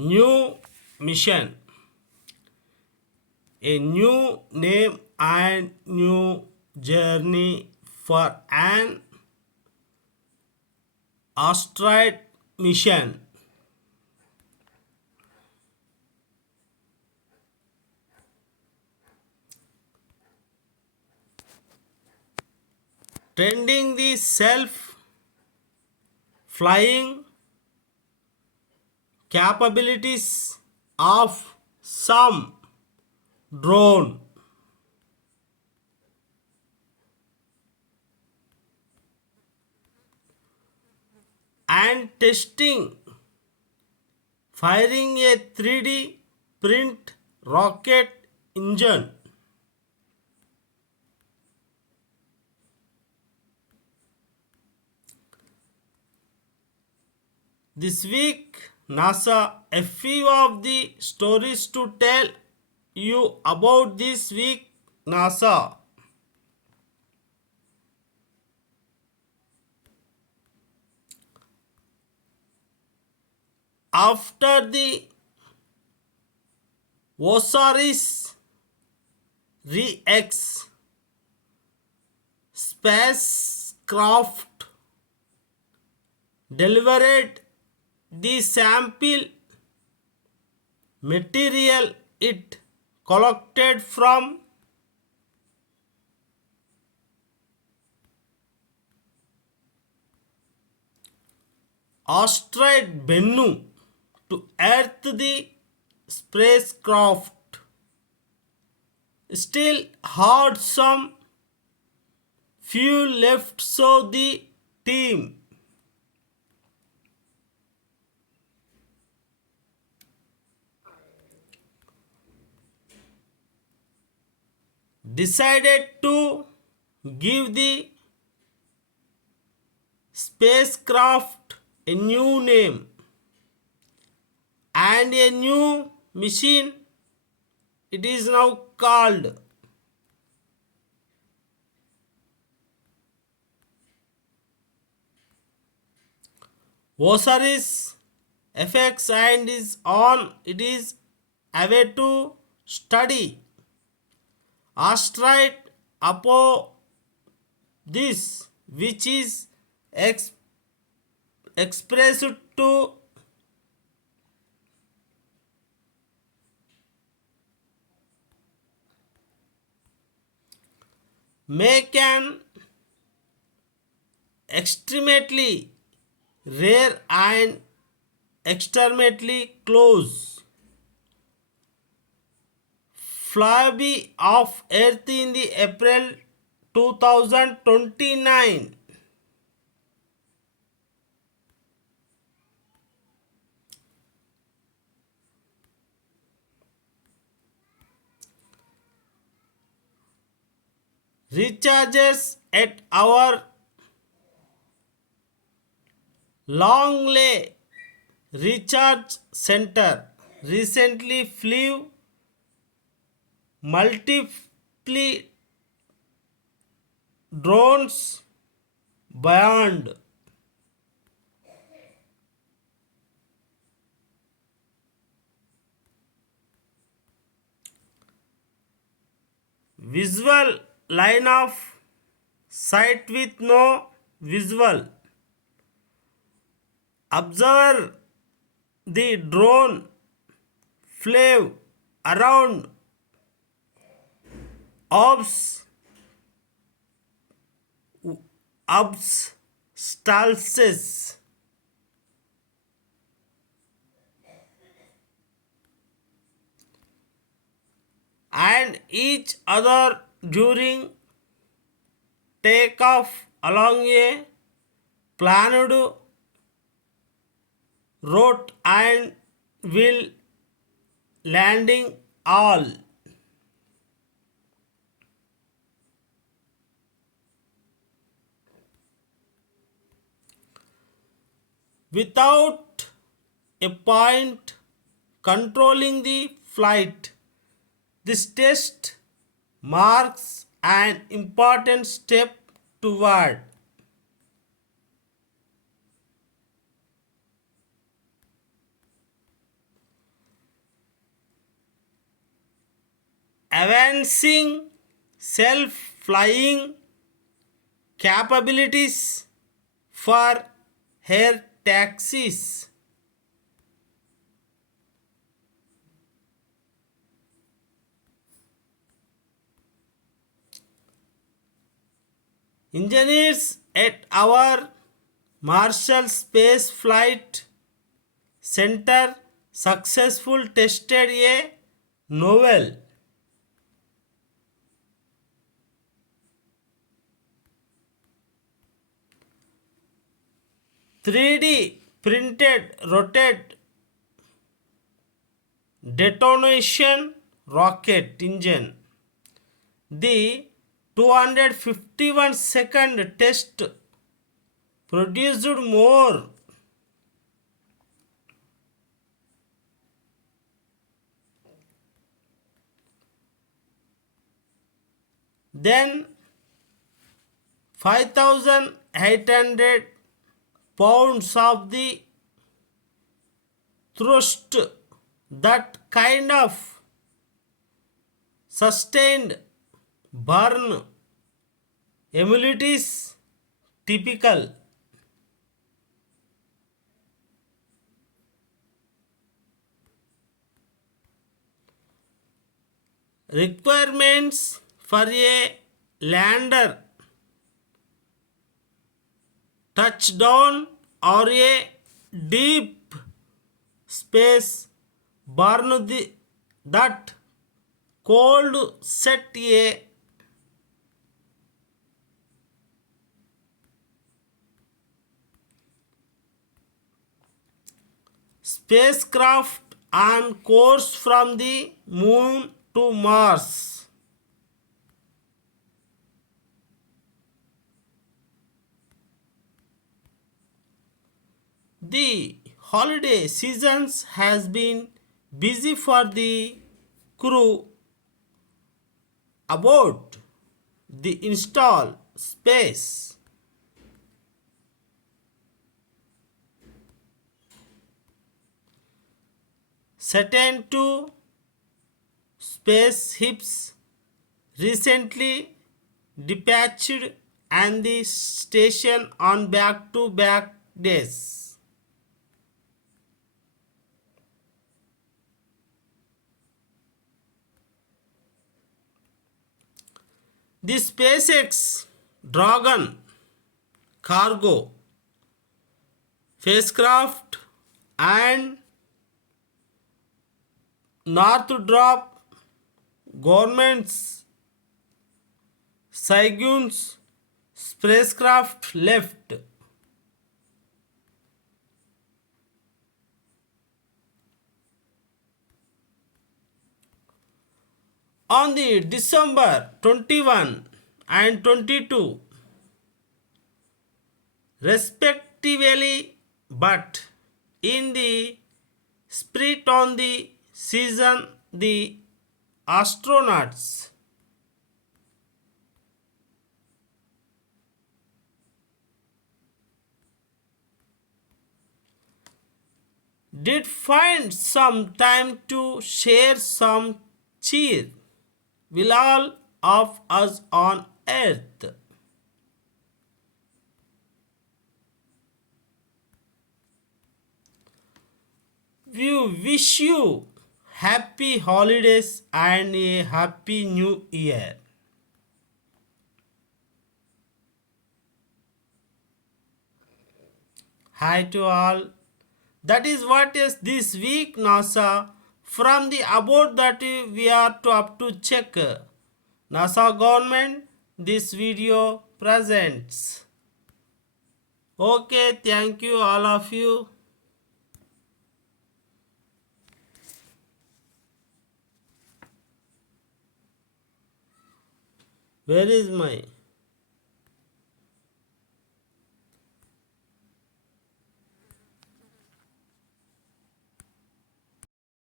New mission, a new name and new journey for an Astraid mission. Trending the self flying capabilities of some drone and testing firing a 3D print rocket engine. This week, NASA a few of the stories to tell you about this week NASA. After the Osiris Rex spacecraft delivered the sample material it collected from Astraid Bennu to Earth. The spacecraft still had some fuel left, so the team decided to give the spacecraft a new name and a new mission. It is now called Osiris FX and is on. It is away to study Astraid upon this, which is expressed to make an extremely rare and extremely close flyby of Earth in the April 2029. Recharges at our Longley Recharge Center recently flew multiple drones beyond visual line of sight with no visual observer. The drone flew around obstacles and each other during takeoff along a planned route and will landing all without a point controlling the flight. This test marks an important step toward advancing self-flying capabilities for air taxis. Engineers at our Marshall Space Flight Center successfully tested a novel 3D printed rotate detonation rocket engine. The 251-second test produced more than 5,800 pounds of the thrust. That kind of sustained burn ability is typical. Requirements for a lander touchdown or a deep space burn that cold set a spacecraft on course from the moon to Mars. The holiday seasons has been busy for the crew aboard the install space Saturn II spaceships recently dispatched and the station on back-to-back days. The SpaceX Dragon cargo spacecraft and Northrop government's Saigon's spacecraft left on the December 21 and 22 respectively, but in the spirit on the season the astronauts did find some time to share some cheer with all of us on earth. We wish you happy holidays and a happy new year. Hi to all. That is what is this week NASA from the about that we are to up to check. NASA government this video presents. Okay, thank you all of you. Where is my